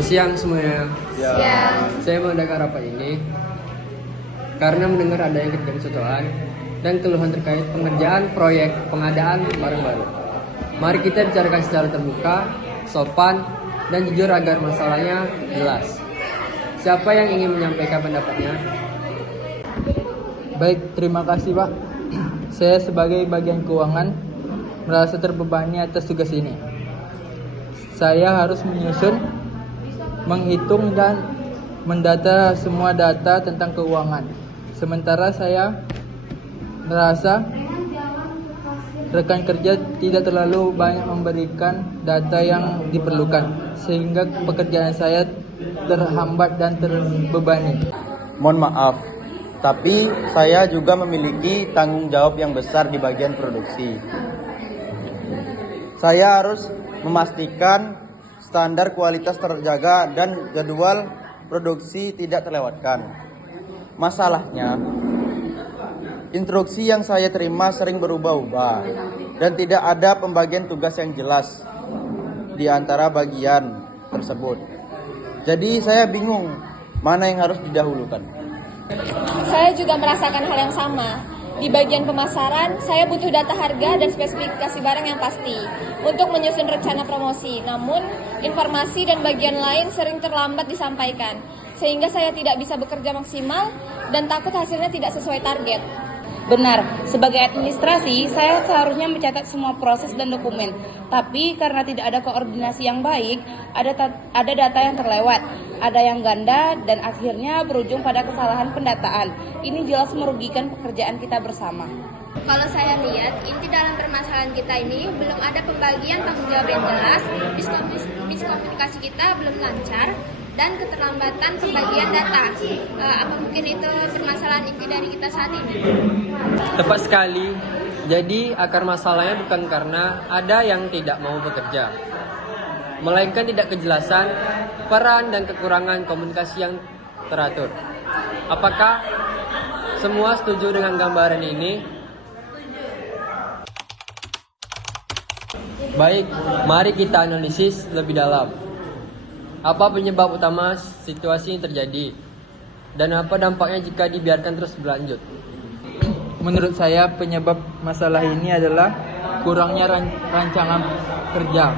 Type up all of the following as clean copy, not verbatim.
Siang semuanya. Saya mengadakan rapat ini karena mendengar adanya ketidakcocokan dan keluhan terkait pengerjaan proyek pengadaan barang baru. Mari kita bicarakan secara terbuka, sopan, dan jujur agar masalahnya jelas. Siapa yang ingin menyampaikan pendapatnya? Baik, terima kasih Pak. Saya sebagai bagian keuangan merasa terbebani atas tugas ini. Saya harus menyusun, menghitung dan mendata semua data tentang keuangan. Sementara saya merasa rekan kerja tidak terlalu banyak memberikan data yang diperlukan, sehingga pekerjaan saya terhambat dan terbebani. Mohon maaf, tapi saya juga memiliki tanggung jawab yang besar di bagian produksi. Saya harus memastikan standar kualitas terjaga dan jadwal produksi tidak terlewatkan. Masalahnya, instruksi yang saya terima sering berubah-ubah dan tidak ada pembagian tugas yang jelas di antara bagian tersebut. Jadi saya bingung mana yang harus didahulukan. Saya juga merasakan hal yang sama. Di bagian pemasaran, saya butuh data harga dan spesifikasi barang yang pasti untuk menyusun rencana promosi. Namun, informasi dan bagian lain sering terlambat disampaikan, sehingga saya tidak bisa bekerja maksimal dan takut hasilnya tidak sesuai target. Benar, sebagai administrasi, saya seharusnya mencatat semua proses dan dokumen. Tapi karena tidak ada koordinasi yang baik, ada data yang terlewat, ada yang ganda, dan akhirnya berujung pada kesalahan pendataan. Ini jelas merugikan pekerjaan kita bersama. Kalau saya lihat, inti dalam permasalahan kita ini belum ada pembagian tanggung jawab yang jelas, miskomunikasi kita belum lancar, dan keterlambatan pembagian data. Apa mungkin itu permasalahan inti dari kita saat ini? Tepat sekali. Jadi akar masalahnya bukan karena ada yang tidak mau bekerja, melainkan tidak kejelasan peran dan kekurangan komunikasi yang teratur. Apakah semua setuju dengan gambaran ini? Baik, mari kita analisis lebih dalam. Apa penyebab utama situasi yang terjadi? Dan apa dampaknya jika dibiarkan terus berlanjut? Menurut saya penyebab masalah ini adalah kurangnya rancangan kerja.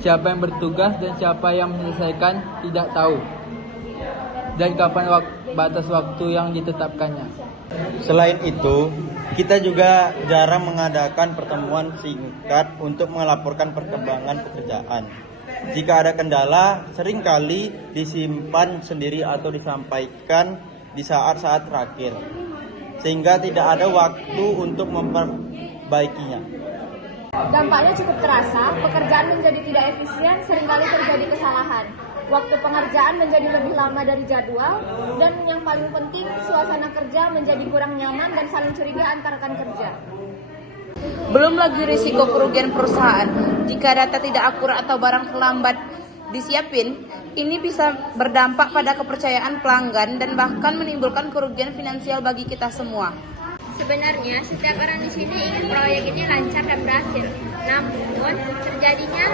Siapa yang bertugas dan siapa yang menyelesaikan tidak tahu. Dan kapan batas waktu yang ditetapkannya. Selain itu, kita juga jarang mengadakan pertemuan singkat untuk melaporkan perkembangan pekerjaan. Jika ada kendala, seringkali disimpan sendiri atau disampaikan di saat-saat terakhir, sehingga tidak ada waktu untuk memperbaikinya. Dampaknya cukup terasa, pekerjaan menjadi tidak efisien, seringkali terjadi kesalahan. Waktu pengerjaan menjadi lebih lama dari jadwal, dan yang paling penting, suasana kerja menjadi kurang nyaman dan saling curiga antar rekan kerja. Belum lagi risiko kerugian perusahaan. Jika data tidak akurat atau barang terlambat disiapin, ini bisa berdampak pada kepercayaan pelanggan dan bahkan menimbulkan kerugian finansial bagi kita semua. Sebenarnya setiap orang di sini ingin proyek ini lancar dan berhasil. Namun terjadinya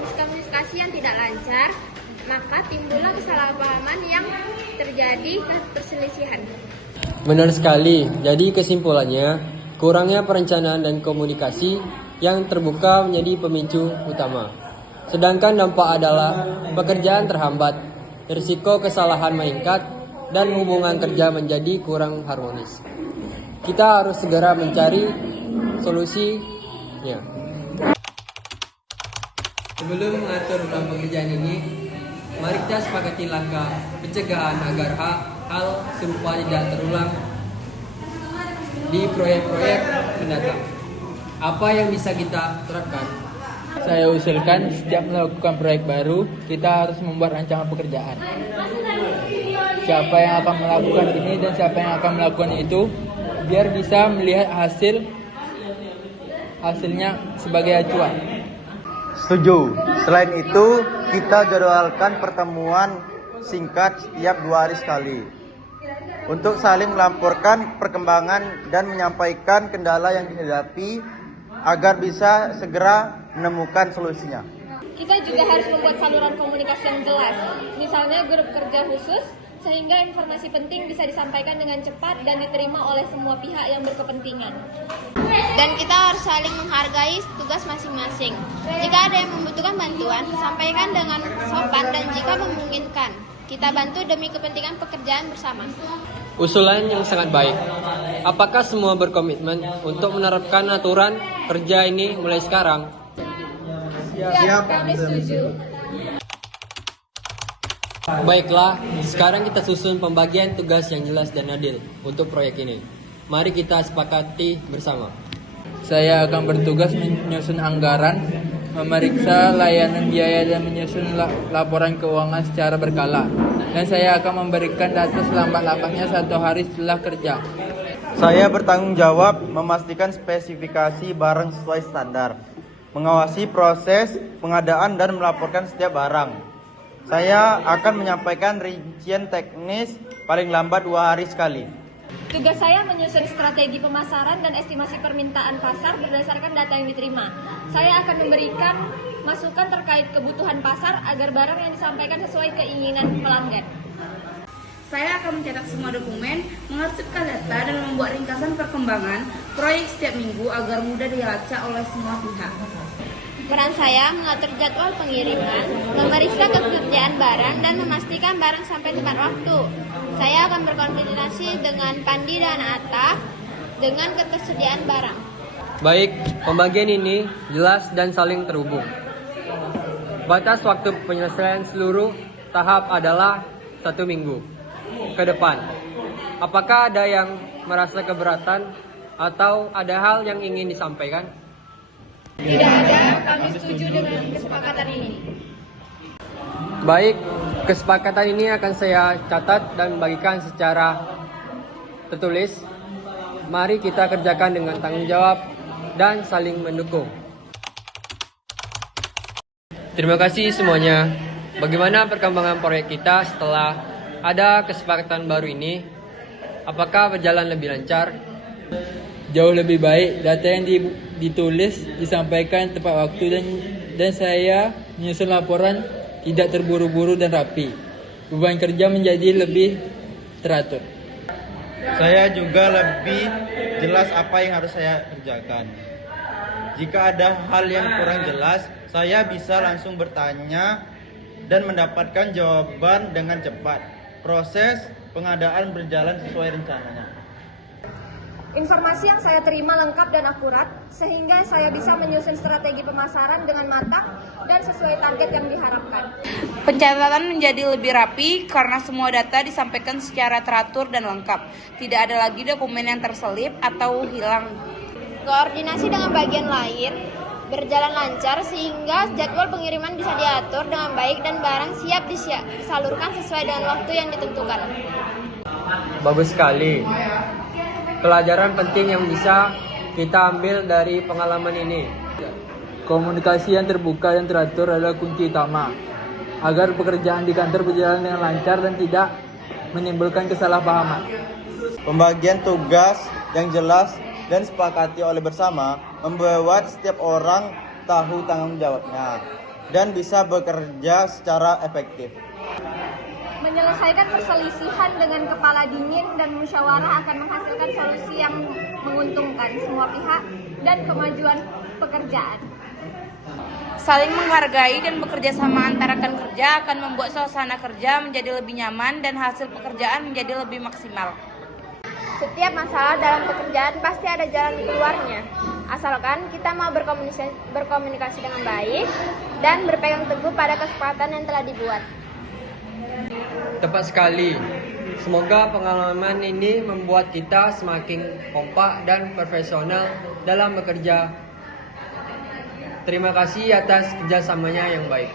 miskomunikasi yang tidak lancar, maka timbullah kesalahpahaman yang terjadi perselisihan. Benar sekali. Jadi kesimpulannya, kurangnya perencanaan dan komunikasi yang terbuka menjadi pemicu utama. Sedangkan dampak adalah pekerjaan terhambat, risiko kesalahan meningkat, dan hubungan kerja menjadi kurang harmonis. Kita harus segera mencari solusinya. Sebelum mengatur dalam pekerjaan ini, mari kita sepakati langkah pencegahan agar hal serupa tidak terulang di proyek-proyek mendatang. Apa yang bisa kita terapkan? Saya usulkan setiap melakukan proyek baru, kita harus membuat rancangan pekerjaan. Siapa yang akan melakukan ini dan siapa yang akan melakukan itu, biar bisa melihat hasilnya sebagai acuan. Setuju. Selain itu, kita jadwalkan pertemuan singkat setiap 2 hari sekali untuk saling melaporkan perkembangan dan menyampaikan kendala yang dihadapi agar bisa segera menemukan solusinya. Kita juga harus membuat saluran komunikasi yang jelas, misalnya grup kerja khusus, sehingga informasi penting bisa disampaikan dengan cepat dan diterima oleh semua pihak yang berkepentingan. Dan kita harus saling menghargai tugas masing-masing. Jika ada yang membutuhkan bantuan, sampaikan dengan sopan dan jika memungkinkan, kita bantu demi kepentingan pekerjaan bersama. Usulan yang sangat baik. Apakah semua berkomitmen untuk menerapkan aturan kerja ini mulai sekarang? Siap, kami setuju. Baiklah, sekarang kita susun pembagian tugas yang jelas dan adil untuk proyek ini. Mari kita sepakati bersama. Saya akan bertugas menyusun anggaran, memeriksa layanan biaya dan menyusun laporan keuangan secara berkala. Dan saya akan memberikan data selambat-lambatnya 1 hari setelah kerja. Saya bertanggung jawab memastikan spesifikasi barang sesuai standar, mengawasi proses pengadaan dan melaporkan setiap barang. Saya akan menyampaikan rincian teknis paling lambat 2 hari sekali. Tugas saya menyusun strategi pemasaran dan estimasi permintaan pasar berdasarkan data yang diterima. Saya akan memberikan masukan terkait kebutuhan pasar agar barang yang disampaikan sesuai keinginan pelanggan. Saya akan mencetak semua dokumen, mengarsipkan data, dan membuat ringkasan perkembangan proyek setiap minggu agar mudah dilacak oleh semua pihak. Peran saya mengatur jadwal pengiriman, memeriksa ketersediaan barang, dan memastikan barang sampai tepat waktu. Saya akan berkoordinasi dengan Pandi dan Atta dengan ketersediaan barang. Baik, pembagian ini jelas dan saling terhubung. Batas waktu penyelesaian seluruh tahap adalah 1 minggu ke depan. Apakah ada yang merasa keberatan atau ada hal yang ingin disampaikan? Tidak ada, kami setuju dengan kesepakatan ini. Baik, kesepakatan ini akan saya catat dan bagikan secara tertulis. Mari kita kerjakan dengan tanggung jawab dan saling mendukung. Terima kasih semuanya. Bagaimana perkembangan proyek kita setelah ada kesepakatan baru ini? Apakah berjalan lebih lancar? Jauh lebih baik, data yang ditulis disampaikan tepat waktu dan saya menyusun laporan tidak terburu-buru dan rapi. Beban kerja menjadi lebih teratur. Saya juga lebih jelas apa yang harus saya kerjakan. Jika ada hal yang kurang jelas, saya bisa langsung bertanya dan mendapatkan jawaban dengan cepat. Proses pengadaan berjalan sesuai rencananya. Informasi yang saya terima lengkap dan akurat, sehingga saya bisa menyusun strategi pemasaran dengan matang dan sesuai target yang diharapkan. Pencatatan menjadi lebih rapi karena semua data disampaikan secara teratur dan lengkap. Tidak ada lagi dokumen yang terselip atau hilang. Koordinasi dengan bagian lain berjalan lancar sehingga jadwal pengiriman bisa diatur dengan baik dan barang siap disalurkan sesuai dengan waktu yang ditentukan. Bagus sekali. Pelajaran penting yang bisa kita ambil dari pengalaman ini. Komunikasi yang terbuka dan teratur adalah kunci utama agar pekerjaan di kantor berjalan dengan lancar dan tidak menimbulkan kesalahpahaman. Pembagian tugas yang jelas dan sepakati oleh bersama membuat setiap orang tahu tanggung jawabnya dan bisa bekerja secara efektif. Menyelesaikan perselisihan dengan kepala dingin dan musyawarah akan menghasilkan solusi yang menguntungkan semua pihak dan kemajuan pekerjaan. Saling menghargai dan bekerja sama antara rekan kerja akan membuat suasana kerja menjadi lebih nyaman dan hasil pekerjaan menjadi lebih maksimal. Setiap masalah dalam pekerjaan pasti ada jalan keluarnya, asalkan kita mau berkomunikasi dengan baik dan berpegang teguh pada kesepakatan yang telah dibuat. Tepat sekali. Semoga pengalaman ini membuat kita semakin kompak dan profesional dalam bekerja. Terima kasih atas kerjasamanya yang baik.